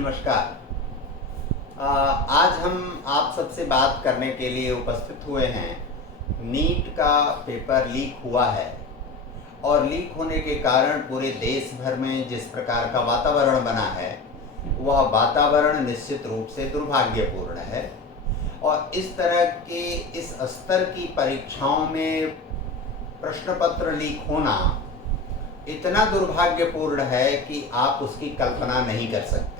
नमस्कार। आज हम आप सबसे बात करने के लिए उपस्थित हुए हैं। नीट का पेपर लीक हुआ है और लीक होने के कारण पूरे देश भर में जिस प्रकार का वातावरण बना है वह वातावरण निश्चित रूप से दुर्भाग्यपूर्ण है। और इस तरह के इस स्तर की परीक्षाओं में प्रश्न पत्र लीक होना इतना दुर्भाग्यपूर्ण है कि आप उसकी कल्पना नहीं कर सकते।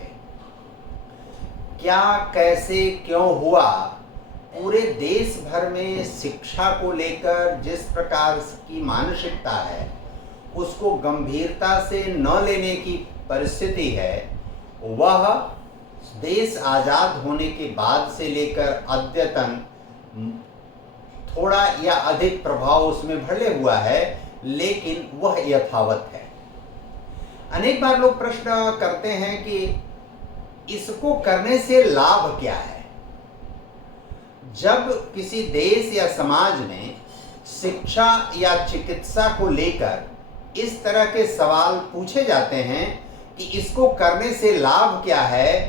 क्या, कैसे, क्यों हुआ, पूरे देश भर में शिक्षा को लेकर जिस प्रकार की मानसिकता है उसको गंभीरता से न लेने की परिस्थिति है, वह देश आज़ाद होने के बाद से लेकर अद्यतन थोड़ा या अधिक प्रभाव उसमें भले हुआ है, लेकिन वह यथावत है। अनेक बार लोग प्रश्न करते हैं कि इसको करने से लाभ क्या है। जब किसी देश या समाज में शिक्षा या चिकित्सा को लेकर इस तरह के सवाल पूछे जाते हैं कि इसको करने से लाभ क्या है,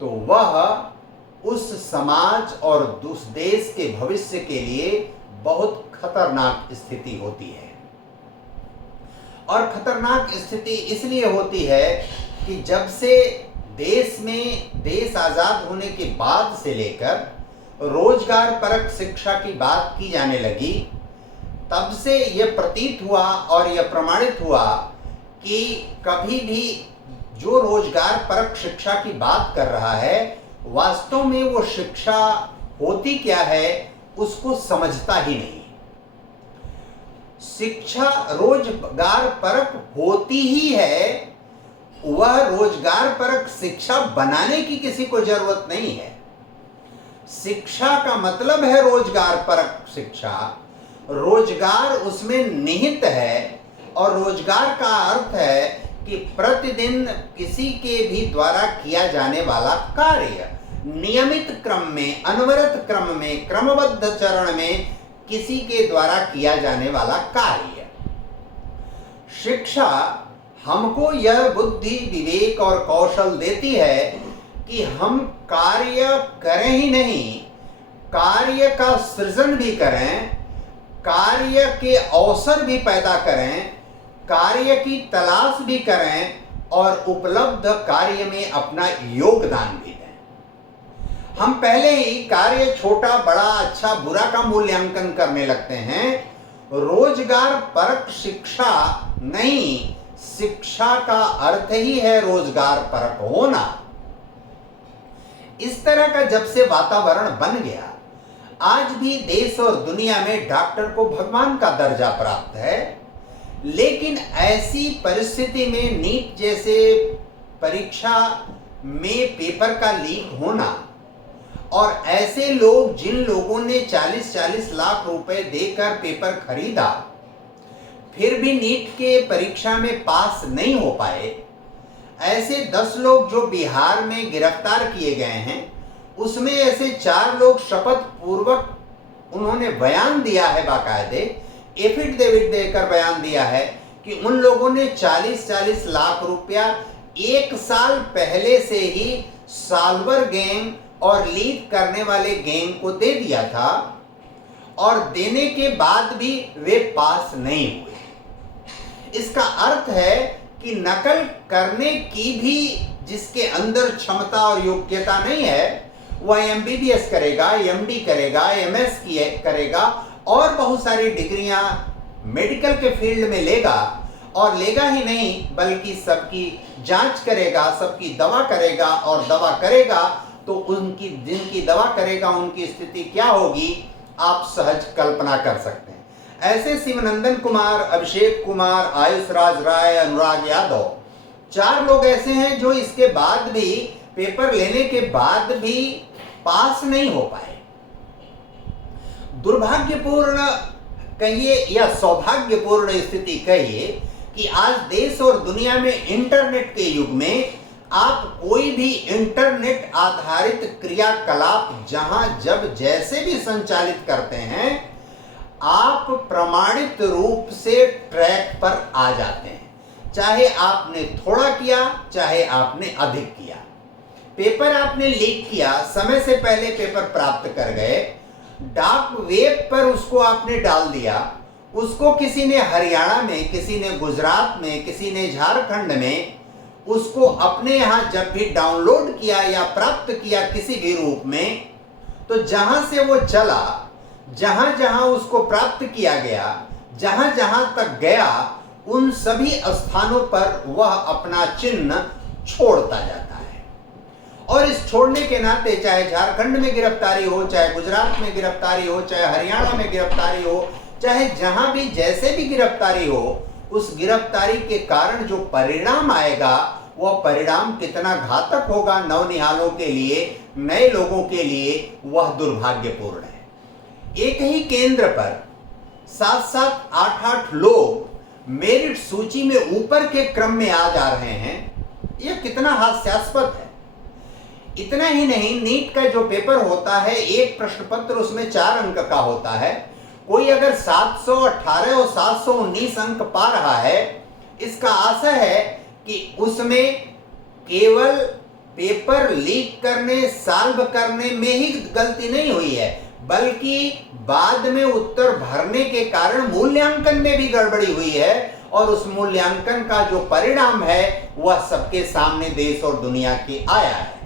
तो वह उस समाज और उस देश के भविष्य के लिए बहुत खतरनाक स्थिति होती है। और खतरनाक स्थिति इसलिए होती है कि जब से देश आज़ाद होने के बाद से लेकर रोजगार परक शिक्षा की बात की जाने लगी, तब से यह प्रतीत हुआ और यह प्रमाणित हुआ कि कभी भी जो रोजगार परक शिक्षा की बात कर रहा है वास्तव में वो शिक्षा होती क्या है उसको समझता ही नहीं। शिक्षा रोजगार परक होती ही है, वह रोजगार परक शिक्षा बनाने की किसी को जरूरत नहीं है। शिक्षा का मतलब है रोजगार परक शिक्षा, रोजगार उसमें निहित है। और रोजगार का अर्थ है कि प्रतिदिन किसी के भी द्वारा किया जाने वाला कार्य नियमित क्रम में, अनवरत क्रम में, क्रमबद्ध चरण में किसी के द्वारा किया जाने वाला कार्य। शिक्षा हमको यह बुद्धि, विवेक और कौशल देती है कि हम कार्य करें ही नहीं, कार्य का सृजन भी करें, कार्य के अवसर भी पैदा करें, कार्य की तलाश भी करें और उपलब्ध कार्य में अपना योगदान भी दें। हम पहले ही कार्य छोटा, बड़ा, अच्छा, बुरा का मूल्यांकन करने लगते हैं। रोजगार परक शिक्षा नहीं, शिक्षा का अर्थ ही है रोजगार परक होना। इस तरह का जब से वातावरण बन गया, आज भी देश और दुनिया में डॉक्टर को भगवान का दर्जा प्राप्त है। लेकिन ऐसी परिस्थिति में नीट जैसे परीक्षा में पेपर का लीक होना और ऐसे लोग, जिन लोगों ने 40-40 लाख रुपए देकर पेपर खरीदा, फिर भी नीट के परीक्षा में पास नहीं हो पाए, ऐसे 10 लोग जो बिहार में गिरफ्तार किए गए हैं, उसमें ऐसे 4 लोग शपथ पूर्वक उन्होंने बयान दिया है, बाकायदे एफिडेविट देकर बयान दिया है कि उन लोगों ने 40-40 लाख रुपया 1 साल पहले से ही साल्वर गैंग और लीक करने वाले गैंग को दे दिया था और देने के बाद भी वे पास नहीं हुए। इसका अर्थ है कि नकल करने की भी जिसके अंदर क्षमता और योग्यता नहीं है, वह एमबीबीएस करेगा, एमडी करेगा, एमएस करेगा और बहुत सारी डिग्रियां मेडिकल के फील्ड में लेगा। और लेगा ही नहीं बल्कि सबकी जांच करेगा, सबकी दवा करेगा, और दवा करेगा तो उनकी, जिनकी दवा करेगा उनकी स्थिति क्या होगी आप सहज कल्पना कर सकते हैं। ऐसे शिवनंदन कुमार, अभिषेक कुमार, आयुष राज राय, अनुराग यादव, 4 लोग ऐसे हैं जो इसके बाद भी, पेपर लेने के बाद भी पास नहीं हो पाए। दुर्भाग्यपूर्ण कहिए या सौभाग्यपूर्ण स्थिति कहिए कि आज देश और दुनिया में इंटरनेट के युग में आप कोई भी इंटरनेट आधारित क्रियाकलाप जहां जब जैसे भी संचालित करते हैं, आप प्रमाणित रूप से ट्रैक पर आ जाते हैं। चाहे आपने थोड़ा किया, चाहे आपने अधिक किया। पेपर आपने लीक किया, समय से पहले पेपर प्राप्त कर गए, डाक वेब पर उसको आपने डाल दिया, उसको किसी ने हरियाणा में, किसी ने गुजरात में, किसी ने झारखंड में उसको अपने यहाँ जब भी डाउनलोड किया या प्राप्त किया किसी भी रूप में, तो जहां से वो चला, जहां जहां उसको प्राप्त किया गया, जहां जहां तक गया, उन सभी स्थानों पर वह अपना चिन्ह छोड़ता जाता है। और इस छोड़ने के नाते चाहे झारखंड में गिरफ्तारी हो, चाहे गुजरात में गिरफ्तारी हो, चाहे हरियाणा में गिरफ्तारी हो, चाहे जहां भी जैसे भी गिरफ्तारी हो, उस गिरफ्तारी के कारण जो परिणाम आएगा वह परिणाम कितना घातक होगा नवनिहालों के लिए, नए लोगों के लिए, वह दुर्भाग्यपूर्ण है। एक ही केंद्र पर 7-7, 8-8 लोग मेरिट सूची में ऊपर के क्रम में आ जा रहे हैं, यह कितना हास्यास्पद है। इतना ही नहीं, नीट का जो पेपर होता है, एक प्रश्न पत्र उसमें 4 अंक का होता है। कोई अगर 718 और 719 अंक पा रहा है, इसका आशय है कि उसमें केवल पेपर लीक करने, सॉल्व करने में ही गलती नहीं हुई है, बल्कि बाद में उत्तर भरने के कारण मूल्यांकन में भी गड़बड़ी हुई है, और उस मूल्यांकन का जो परिणाम है वह सबके सामने देश और दुनिया के आया है।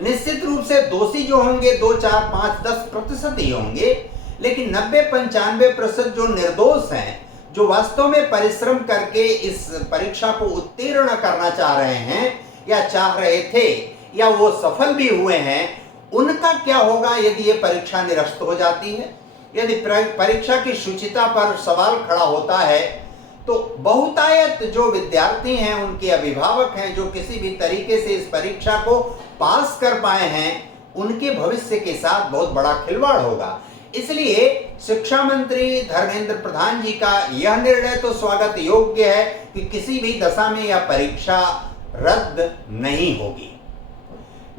निश्चित रूप से दोषी जो होंगे 2, 4, 5, 10% ही होंगे, लेकिन 90-95% जो निर्दोष हैं, जो वास्तव में परिश्रम करके इस परीक्षा को उत्तीर्ण करना चाह रहे हैं या चाह रहे थे, या वो सफल भी हुए हैं, उनका क्या होगा यदि ये परीक्षा निरस्त हो जाती है, यदि परीक्षा की शुचिता पर सवाल खड़ा होता है। तो बहुतायत जो विद्यार्थी हैं, उनके अभिभावक हैं, जो किसी भी तरीके से इस परीक्षा को पास कर पाए हैं, उनके भविष्य के साथ बहुत बड़ा खिलवाड़ होगा। इसलिए शिक्षा मंत्री धर्मेंद्र प्रधान जी का यह निर्णय तो स्वागत योग्य है कि किसी भी दशा में यह परीक्षा रद्द नहीं होगी,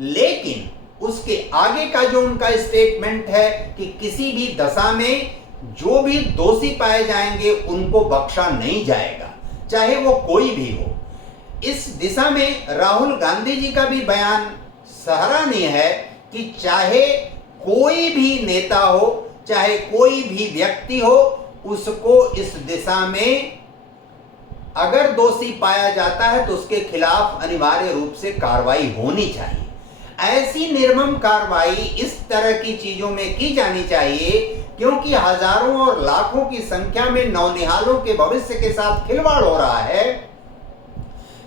लेकिन उसके आगे का जो उनका स्टेटमेंट है कि किसी भी दशा में जो भी दोषी पाए जाएंगे उनको बख्शा नहीं जाएगा, चाहे वो कोई भी हो। इस दिशा में राहुल गांधी जी का भी बयान सराहनीय है कि चाहे कोई भी नेता हो, चाहे कोई भी व्यक्ति हो, उसको इस दिशा में अगर दोषी पाया जाता है तो उसके खिलाफ अनिवार्य रूप से कार्रवाई होनी चाहिए। ऐसी निर्मम कार्रवाई इस तरह की चीजों में की जानी चाहिए, क्योंकि हजारों और लाखों की संख्या में नौनिहालों के भविष्य के साथ खिलवाड़ हो रहा है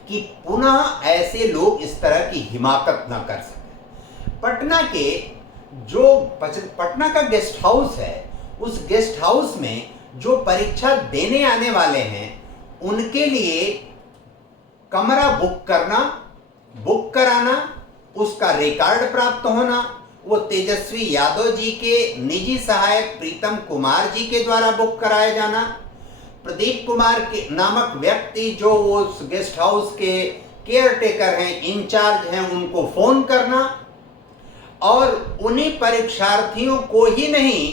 कि पुनः ऐसे लोग इस तरह की हिमाकत न कर सके। पटना का गेस्ट हाउस है, उस गेस्ट हाउस में जो परीक्षा देने आने वाले हैं उनके लिए कमरा बुक कराना, उसका रिकॉर्ड प्राप्त होना, वो तेजस्वी यादव जी के निजी सहायक प्रीतम कुमार जी के द्वारा बुक कराया जाना, प्रदीप कुमार के नामक व्यक्ति जो उस गेस्ट हाउस के केयर टेकर हैं, इंचार्ज हैं, उनको फोन करना, और उन्हीं परीक्षार्थियों को ही नहीं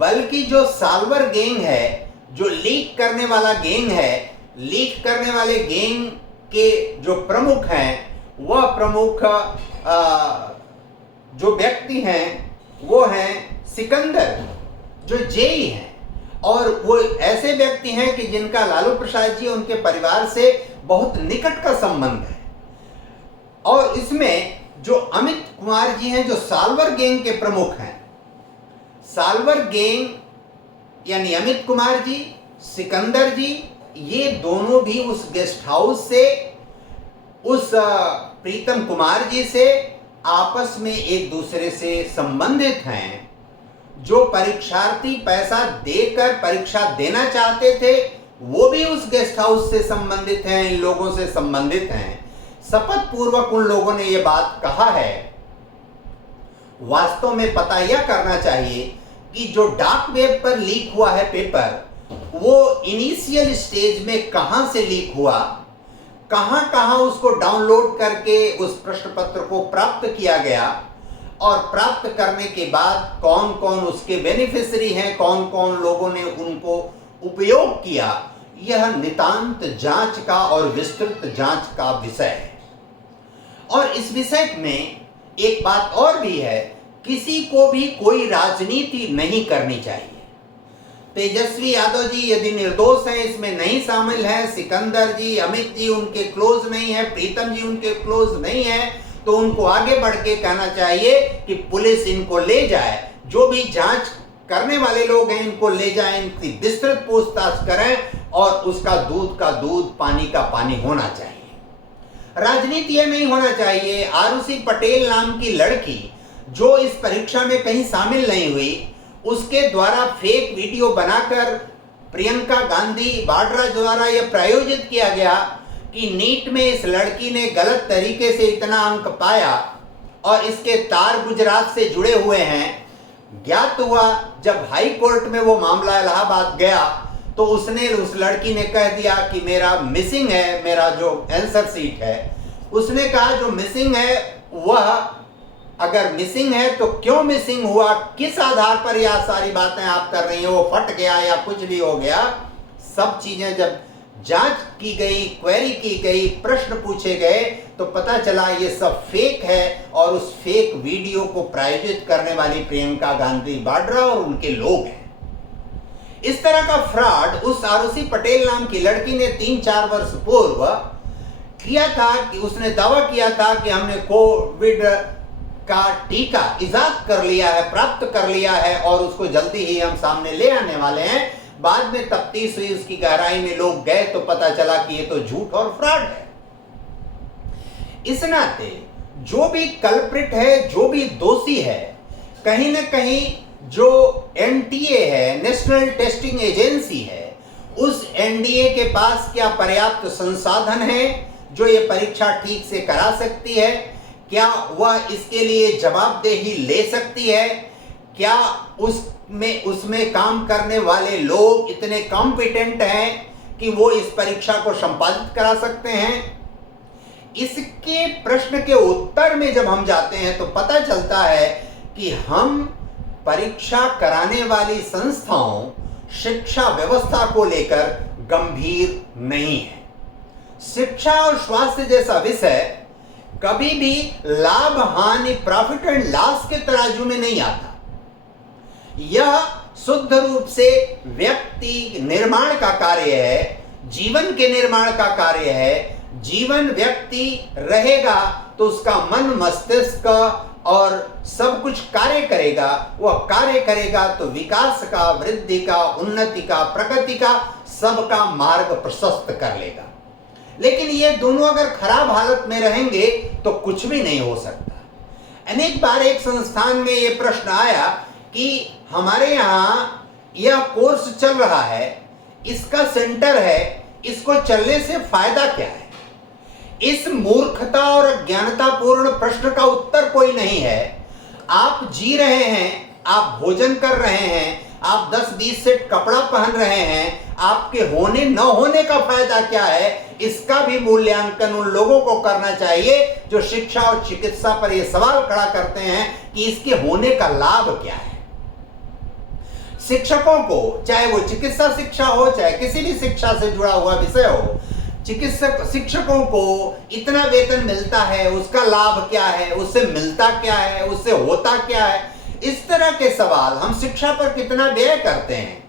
बल्कि जो सॉल्वर गैंग है, जो लीक करने वाला गैंग है, लीक करने वाले गैंग के जो प्रमुख हैं, वह प्रमुख जो व्यक्ति हैं वो हैं सिकंदर, जो जेई हैं, और वो ऐसे व्यक्ति हैं कि जिनका लालू प्रसाद जी उनके परिवार से बहुत निकट का संबंध है। और इसमें जो अमित कुमार जी हैं, जो सॉल्वर गैंग के प्रमुख हैं, सॉल्वर गैंग यानी अमित कुमार जी, सिकंदर जी, ये दोनों भी उस गेस्ट हाउस से उस प्रीतम कुमार जी से आपस में एक दूसरे से संबंधित हैं। जो परीक्षार्थी पैसा देकर परीक्षा देना चाहते थे वो भी उस गेस्ट हाउस से संबंधित हैं, इन लोगों से संबंधित हैं। शपथ पूर्वक उन लोगों ने ये बात कहा है। वास्तव में पता यह करना चाहिए कि जो डार्क वेब पर लीक हुआ है पेपर, वो इनिशियल स्टेज में कहां से लीक हुआ, कहां कहां उसको डाउनलोड करके उस प्रश्न पत्र को प्राप्त किया गया, और प्राप्त करने के बाद कौन कौन उसके बेनिफिशियरी हैं, कौन कौन लोगों ने उनको उपयोग किया, यह नितांत जांच का और विस्तृत जांच का विषय है। और इस विषय में एक बात और भी है, किसी को भी कोई राजनीति नहीं करनी चाहिए। तेजस्वी यादव जी यदि निर्दोष हैं, इसमें नहीं शामिल है, सिकंदर जी, अमित जी उनके क्लोज नहीं है, प्रीतम जी उनके क्लोज नहीं है, तो उनको आगे बढ़ के कहना चाहिए कि पुलिस इनको ले जाए, जो भी जांच करने वाले लोग हैं इनको ले जाएं, इनकी विस्तृत पूछताछ करें और उसका दूध का दूध, पानी का पानी होना चाहिए। राजनीति यह नहीं होना चाहिए। आरुषि पटेल नाम की लड़की जो इस परीक्षा में कहीं शामिल नहीं हुई, उसके द्वारा फेक वीडियो बनाकर प्रियंका गांधी वाड्रा द्वारा यह प्रायोजित किया गया कि नीट में इस लड़की ने गलत तरीके से इतना अंक पाया और इसके तार गुजरात से जुड़े हुए हैं। ज्ञात हुआ जब हाई कोर्ट में वो मामला इलाहाबाद गया तो उसने, उस लड़की ने कह दिया कि मेरा मिसिंग है, मेरा जो आंसर शीट है, उसने कहा जो मिसिंग है वह, अगर मिसिंग है तो क्यों मिसिंग हुआ, किस आधार पर यह सारी बातें आप कर रही हैं, वो फट गया या कुछ भी हो गया। सब चीजें जब जांच की गई, क्वेरी की गई, प्रश्न पूछे गए तो पता चला ये सब फेक है और उस फेक वीडियो को प्रायोजित करने वाली प्रियंका गांधी वाड्रा और उनके लोग हैं। इस तरह का फ्रॉड उस आरुषि पटेल नाम की लड़की ने 3-4 वर्ष पूर्व किया था कि उसने दावा किया था कि हमने कोविड का टीका इजाद कर लिया है, प्राप्त कर लिया है और उसको जल्दी ही हम सामने ले आने वाले हैं। बाद में तफ्तीश हुई, उसकी गहराई में लोग गए तो पता चला कि ये तो झूठ और फ्रॉड है। इस नाते जो भी कल्प्रिट है, जो भी दोषी है, कहीं ना कहीं जो एनटीए है, नेशनल टेस्टिंग एजेंसी है, उस एनडीए के पास क्या पर्याप्त संसाधन है जो ये परीक्षा ठीक से करा सकती है? क्या वह इसके लिए जवाबदेही ले सकती है? क्या उसमें काम करने वाले लोग इतने कॉम्पिटेंट हैं कि वो इस परीक्षा को संपादित करा सकते हैं? इसके प्रश्न के उत्तर में जब हम जाते हैं तो पता चलता है कि हम परीक्षा कराने वाली संस्थाओं, शिक्षा व्यवस्था को लेकर गंभीर नहीं है। शिक्षा और स्वास्थ्य जैसा विषय कभी भी लाभ हानि, प्रॉफिट एंड लॉस के तराजू में नहीं आता। यह शुद्ध रूप से व्यक्ति निर्माण का कार्य है, जीवन के निर्माण का कार्य है। जीवन व्यक्ति रहेगा तो उसका मन, मस्तिष्क और सब कुछ कार्य करेगा। वह कार्य करेगा तो विकास का, वृद्धि का, उन्नति का, प्रगति का, सबका मार्ग प्रशस्त कर लेगा। लेकिन ये दोनों अगर खराब हालत में रहेंगे तो कुछ भी नहीं हो सकता। अनेक बार एक संस्थान में ये प्रश्न आया कि हमारे यहाँ यह कोर्स चल रहा है, इसका सेंटर है, इसको चलने से फायदा क्या है? इस मूर्खता और अज्ञानतापूर्ण प्रश्न का उत्तर कोई नहीं है। आप जी रहे हैं, आप भोजन कर रहे हैं, आप 10-20 सेट कपड़ा पहन रहे हैं, आपके होने न होने का फायदा क्या है? इसका भी मूल्यांकन उन लोगों को करना चाहिए जो शिक्षा और चिकित्सा पर यह सवाल खड़ा करते हैं कि इसके होने का लाभ क्या है। शिक्षकों को, चाहे वो चिकित्सा शिक्षा हो, चाहे किसी भी शिक्षा से जुड़ा हुआ विषय हो, शिक्षकों को इतना वेतन मिलता है, उसका लाभ क्या है, उससे मिलता क्या है, उससे होता क्या है? इस तरह के सवाल, हम शिक्षा पर कितना व्यय करते हैं,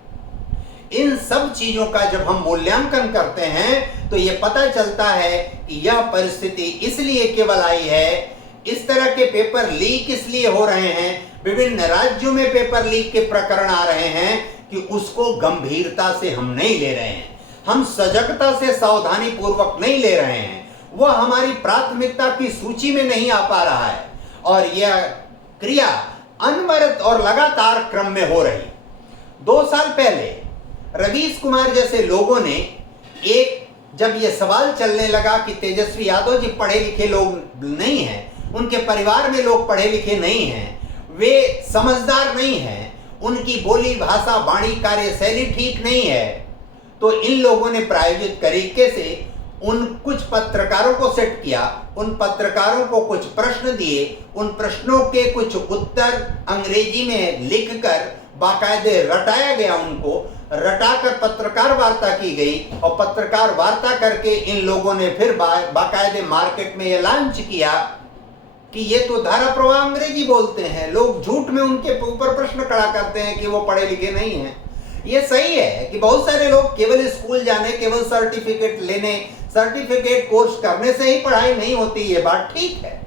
इन सब चीजों का जब हम मूल्यांकन करते हैं तो यह पता चलता है कि यह परिस्थिति इसलिए केवल आई है। इस तरह के पेपर लीक इसलिए हो रहे हैं, विभिन्न राज्यों में पेपर लीक के प्रकरण आ रहे हैं कि उसको गंभीरता से हम नहीं ले रहे हैं, हम सजगता से, सावधानी पूर्वक नहीं ले रहे हैं, वह हमारी प्राथमिकता की सूची में नहीं आ पा रहा है और यह क्रिया अनवरत और लगातार क्रम में हो रही। 2 साल पहले रवीश कुमार जैसे लोगों ने जब यह सवाल चलने लगा कि तेजस्वी यादव जी पढ़े लिखे लोग नहीं हैं, उनके परिवार में लोग पढ़े लिखे नहीं हैं, वे समझदार नहीं हैं, उनकी बोली, भाषा, वाणी, कार्यशैली ठीक नहीं है, तो इन लोगों ने प्रायोजित तरीके से उन कुछ पत्रकारों को सेट किया, उन पत्रकारों को कुछ प्रश्न दिए, उन प्रश्नों के कुछ उत्तर अंग्रेजी में लिखकर बाकायदे रटाया गया, उनको रटाकर पत्रकार वार्ता की गई और पत्रकार वार्ता करके इन लोगों ने फिर बाकायदे मार्केट में ये लॉन्च किया कि ये तो धारा प्रवाह अंग्रेजी बोलते हैं, लोग झूठ में उनके ऊपर प्रश्न खड़ा करते हैं कि वो पढ़े लिखे नहीं हैं। ये सही है कि बहुत सारे लोग केवल स्कूल जाने, केवल सर्टिफिकेट लेने, सर्टिफिकेट कोर्स करने से ही पढ़ाई नहीं होती, ये बात ठीक है।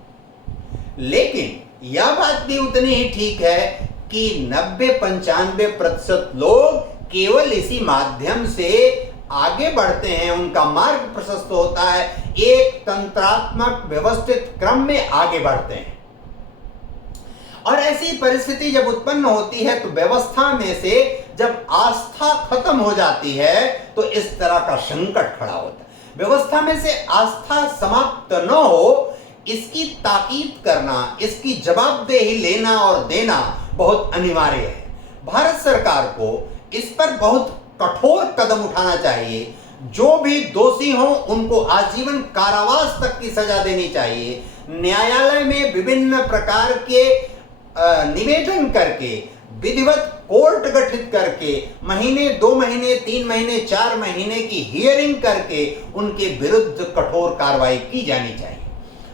लेकिन यह बात भी उतनी ही ठीक है कि 90-95% लोग केवल इसी माध्यम से आगे बढ़ते हैं, उनका मार्ग प्रशस्त होता है, एक तंत्रात्मक व्यवस्थित क्रम में आगे बढ़ते हैं। और ऐसी परिस्थिति जब उत्पन्न होती है तो व्यवस्था में से जब आस्था खत्म हो जाती है तो इस तरह का संकट खड़ा होता है। व्यवस्था में से आस्था समाप्त न हो, इसकी ताकीद करना, इसकी जवाबदेही लेना और देना बहुत अनिवार्य है। भारत सरकार को इस पर बहुत कठोर कदम उठाना चाहिए। जो भी दोषी हों उनको आजीवन कारावास तक की सजा देनी चाहिए। न्यायालय में विभिन्न प्रकार के निवेदन करके, विधिवत कोर्ट गठित करके, महीने, 2 महीने, 3 महीने, 4 महीने की हियरिंग करके उनके विरुद्ध कठोर कार्रवाई की जानी चाहिए।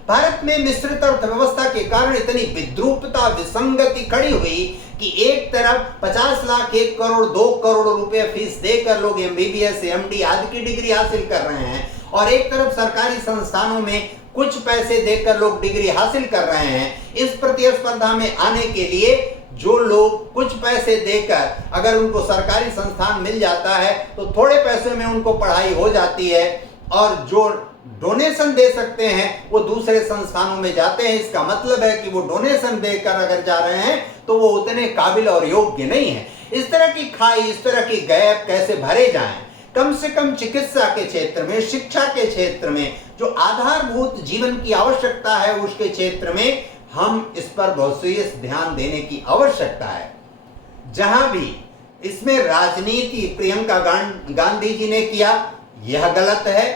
भारत में मिश्रित अर्थव्यवस्था के कारण इतनी विद्रूपता, विसंगति खड़ी हुई कि एक तरफ 50 लाख, 1 करोड़, 2 करोड़ रुपए फीस देकर लोग MBBS, MD आदि की डिग्री हासिल कर रहे हैं, और एक तरफ सरकारी संस्थानों में कुछ पैसे देकर लोग डिग्री हासिल कर रहे हैं। इस प्रतिस्पर्धा में आने के लिए जो लोग कुछ पैसे देकर अगर उनको सरकारी संस्थान मिल जाता है तो थोड़े पैसे में उनको पढ़ाई हो जाती है, और जो डोनेशन दे सकते हैं वो दूसरे संस्थानों में जाते हैं। इसका मतलब है कि वो डोनेशन देकर अगर जा रहे हैं तो वो उतने काबिल और योग्य नहीं है। इस तरह की खाई, इस तरह की गैप कैसे भरे जाएं? कम से कम चिकित्सा के क्षेत्र में, शिक्षा के क्षेत्र में, जो आधारभूत जीवन की आवश्यकता है उसके क्षेत्र में हम इस पर विशेष ध्यान देने की आवश्यकता है। जहां भी इसमें राजनीति प्रियंका गांधी जी ने किया, यह गलत है।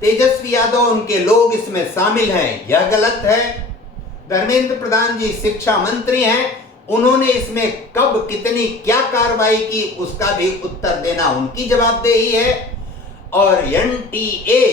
तेजस्वी यादव, उनके लोग इसमें शामिल हैं, यह गलत है। धर्मेंद्र प्रधान जी शिक्षा मंत्री हैं, उन्होंने इसमें कब कितनी क्या कार्रवाई की उसका भी उत्तर देना उनकी जवाबदेही है। और NTA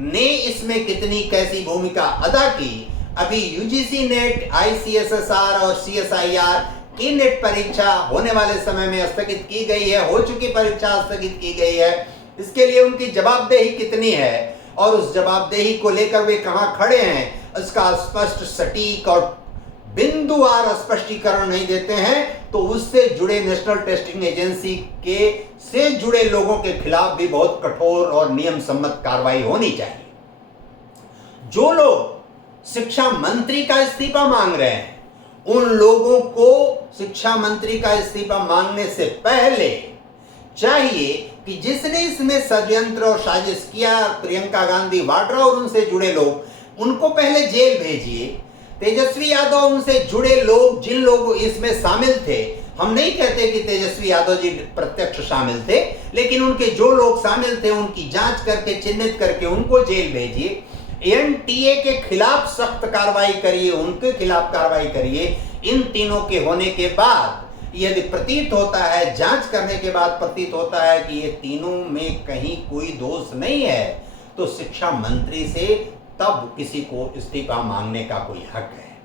ने इसमें कितनी कैसी भूमिका अदा की। अभी UGC नेट, ICSSR और CSIR की नेट परीक्षा होने वाले समय में स्थगित की गई है, हो चुकी परीक्षा स्थगित की गई है। इसके लिए उनकी जवाबदेही कितनी है और उस जवाबदेही को लेकर वे कहां खड़े हैं, इसका स्पष्ट, सटीक और बिंदुवार स्पष्टीकरण नहीं देते हैं तो उससे जुड़े नेशनल टेस्टिंग एजेंसी के से जुड़े लोगों के खिलाफ भी बहुत कठोर और नियम सम्मत कार्रवाई होनी चाहिए। जो लोग शिक्षा मंत्री का इस्तीफा मांग रहे हैं, उन लोगों को शिक्षा मंत्री का इस्तीफा मांगने से पहले चाहिए कि जिसने इसमें षड्यंत्र और साजिश किया, प्रियंका गांधी वाड्रा और उनसे जुड़े लोग, उनको पहले जेल भेजिए। तेजस्वी यादव, उनसे जुड़े लोग, जिन लोग इसमें शामिल थे, हम नहीं कहते कि तेजस्वी यादव जी प्रत्यक्ष शामिल थे, लेकिन उनके जो लोग शामिल थे उनकी जांच करके, चिन्हित करके उनको जेल भेजिए। NTA के खिलाफ सख्त कार्रवाई करिए, उनके खिलाफ कार्रवाई करिए। इन तीनों के होने के बाद यदि प्रतीत होता है, जांच करने के बाद प्रतीत होता है कि ये तीनों में कहीं कोई दोष नहीं है, तो शिक्षा मंत्री से तब किसी को इस्तीफा मांगने का कोई हक है।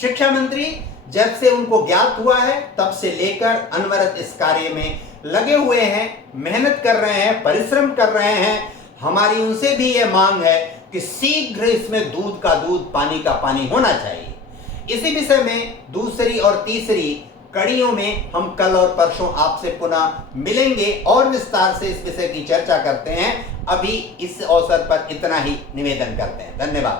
शिक्षा मंत्री जब से उनको ज्ञात हुआ है तब से लेकर अनवरत इस कार्य में लगे हुए हैं, मेहनत कर रहे हैं, परिश्रम कर रहे हैं। हमारी उनसे भी ये मांग है कि शीघ्र इसमें दूध का दूध, पानी का पानी होना चाहिए। इसी विषय में दूसरी और तीसरी कड़ियों में हम कल और परसों आपसे पुनः मिलेंगे और विस्तार से इस विषय की चर्चा करते हैं। अभी इस अवसर पर इतना ही निवेदन करते हैं। धन्यवाद।